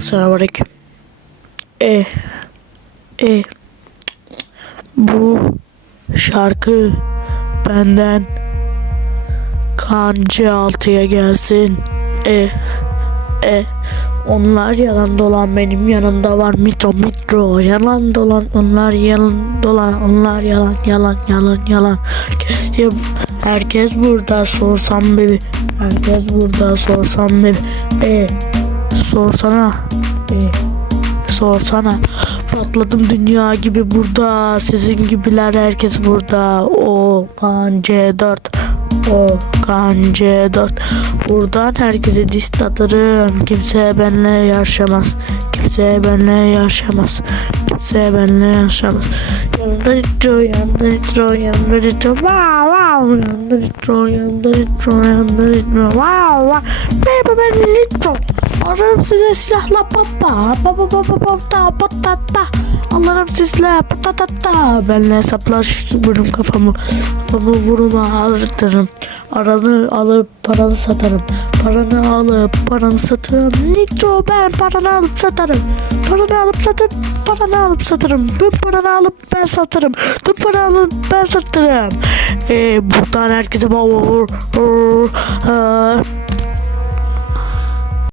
Selamünaleyküm. E, e, bu şarkı benden kancı altıya gelsin. E, e, onlar yalan dolan benim yanımda var mitro mitro yalan dolan onlar yalan dolan onlar yalan yalan yalan yalan herkes, burada sorsam bebe herkes burada sorsam bebe e, sorsana. E, sorsana. Patladım dünya gibi burada sizin gibiler herkes burada. O kan C4 o kan C4 buradan herkese diss atarım. Kimse benle yaşamaz kimse benle yaşamaz kimse benle yaşamaz yanında nitro yanında nitro yanında nitro. Wow wow yanında nitro yanında nitro yanında nitro. Wow wow merhaba ben nitro Alırım size silahla papa Baba baba baba patata Alırım sizle patata Benle hesaplaş vururum kafamı. Kafamı vuruma ağrıtırım Aranı alıp paranı satarım. Paranı alıp paranı satarım. Nitro ben paranı alıp satarım. Paranı alıp satarım Paranı alıp satarım. Tüm paranı alıp ben satarım. Tüm paranı alıp ben satarım. Ee, Buradan herkese vur, vur,